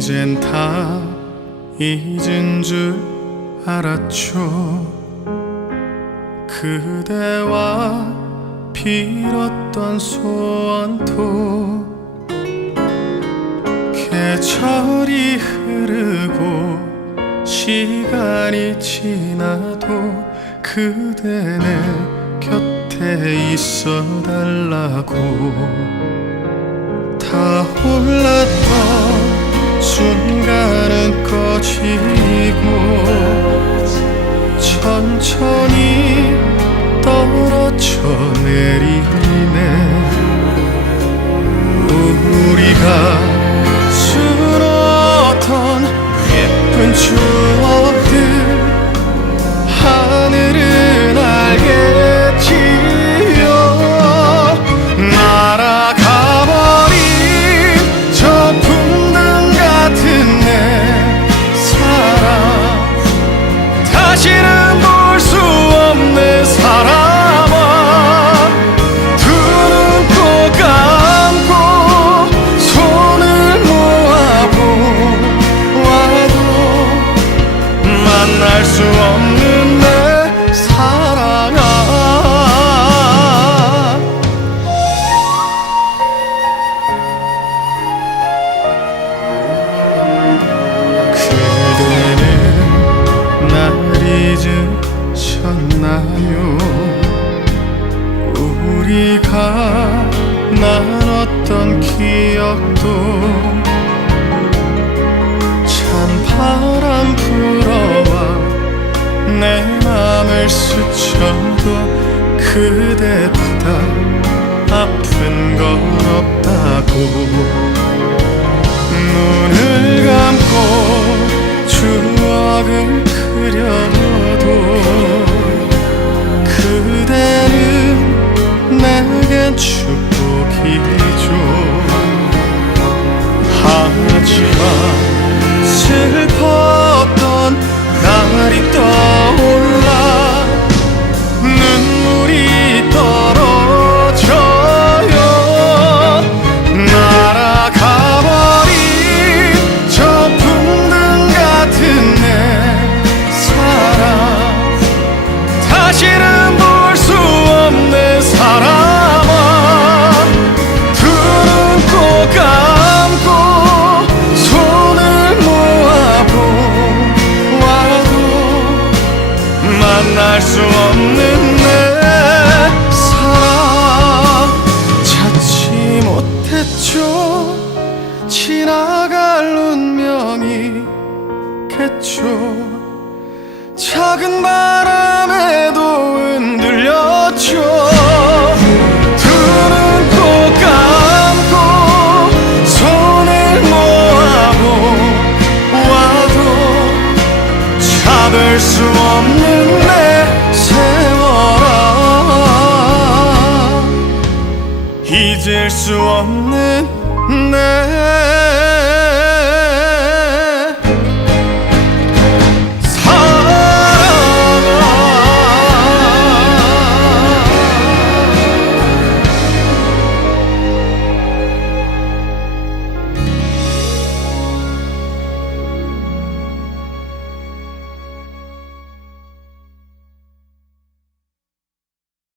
이젠 다 잊은 줄 알았죠. 그대와 빌었던 소원도 계절이 흐르고 시간이 지나도 그대 내 곁에 있어 달라고 다 올랐던 순간은 꺼지고 천천히 떨어져 내리네. 우리가 수놓던 예쁜 추억 수 없는 내 사랑아. 그대는 날 잊으셨나요? 우리가 나눴던 기억도 스쳐도 그대보다 아픈 건 없다고 수 없는 내 사랑. 찾지 못했죠. 지나갈 운명이겠죠. 작은 바람에도 흔들렸죠. 잡을 수 없는 내 세월아 잊을 수 없는 내